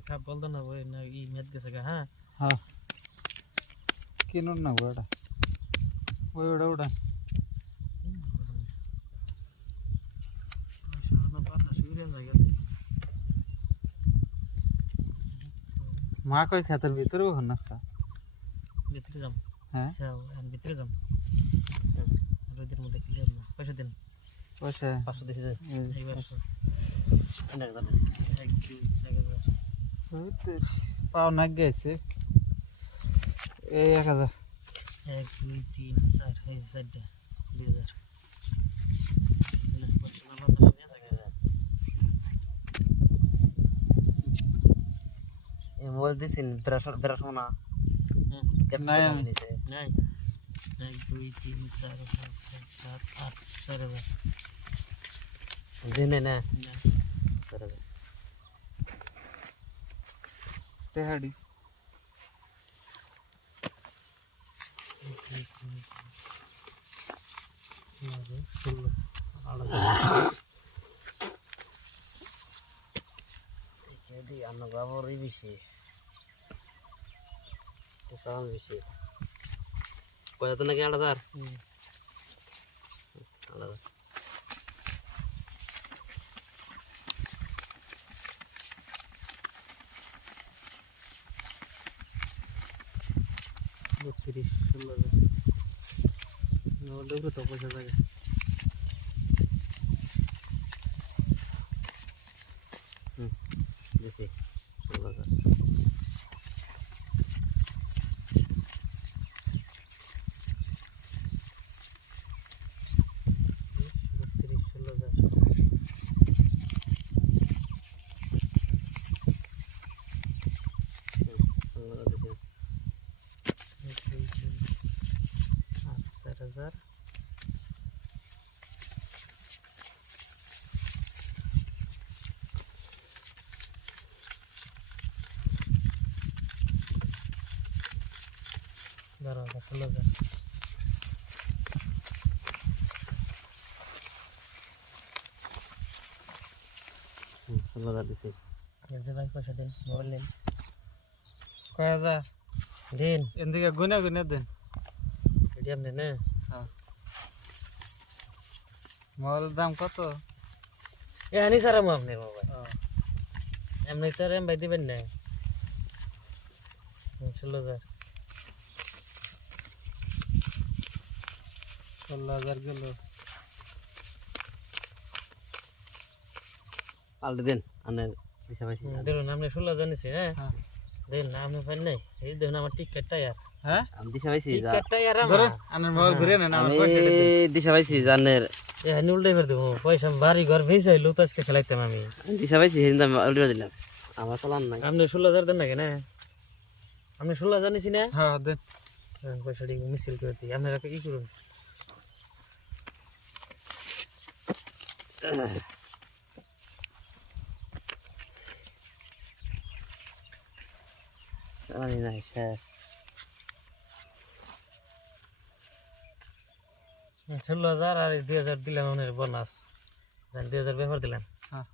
খাপ বলতো না ওই না ই মেদ গেছে গা হ্যাঁ হ্যাঁ কিনুন না ওটা ওই ওটা ওটা মা কই খাতের ভিতরে ওখান না ভিতরে যাম হ্যাঁ আমি ভিতরে যাম রোদের মধ্যে খেলে না পয়সা দিন পয়সা পাঁচশো দিছি এই পাঁচশো এক দুই এক পাও না গেছে। এই এক হাজার। এক দুই তিন চার এই চারটা দুই হাজার। মোবাইল দিছেন বেড়াশো না? নাই আমি। নাই। এক দুই তিন চার পাঁচ ছয় সাত আট চার হাজার। দিনে না। না তেহাড়ি ষোলো যদি অন্য বাবরই বেশি সালাম বেশি কয়ত নাকি আট হাজার আলাদা বত্রিশ ষোলো নব্বই তো পয়সা থাকে বেশি ষোলো হাজার বত্রিশ ষোলো হাজার ষোলো হাজার বেশি এক দুই তিন আট চার হাজার বারো হাজার ষোলো হাজার হুম, ষোলো হাজার বেশি এর যে ভাই পয়সা দিন মোবাইল নিন কয় হাজার দিন এদিকে গুনে গুনে দেন এটিএম নেন হ্যাঁ হ্যাঁ মোবাইলের দাম কত? এ আনি স্যার আমি আপনার মোবাইল এমনি স্যার এম ভাই দিবেন না। ষোলো হাজার। ষোলো হাজার গেল। পাল্টে দেন হুম, দেখুন আপনি ষোলো হাজার নিছে হ্যাঁ। না আপনি পান নাই। এই দেখুন আমার টিকেটটা ইয়ার। হ্যাঁ? আমি দিশা পাইছি যা। টিকেটটা ইয়ার ধরেন আমার। মোবাইল ঘুরে নেন আমার আমি পয়সা দিয়ে দেন। দিশা পাইছি জানের। এ হানি উল্টাই ফের দেবো। পয়সা বাড়ি ঘর ভেসে আজকে খেলাইতাম আমি। দিশা পাইছি আমি উল্টে দিলাম। আমার চালান নাই। আপনি ষোলো হাজার দেন নাকি না? আপনি ষোলো হাজার নিছি না? হ্যাঁ দেন। পয়সাটি মিছিল করে দিই। আপনারা কি করুন? চালানি নাই শেষ ষোলো হাজার আর দুই হাজার দিলাম ওনের বোনাস দুই হাজার ব্যাপার দিলাম হ্যাঁ।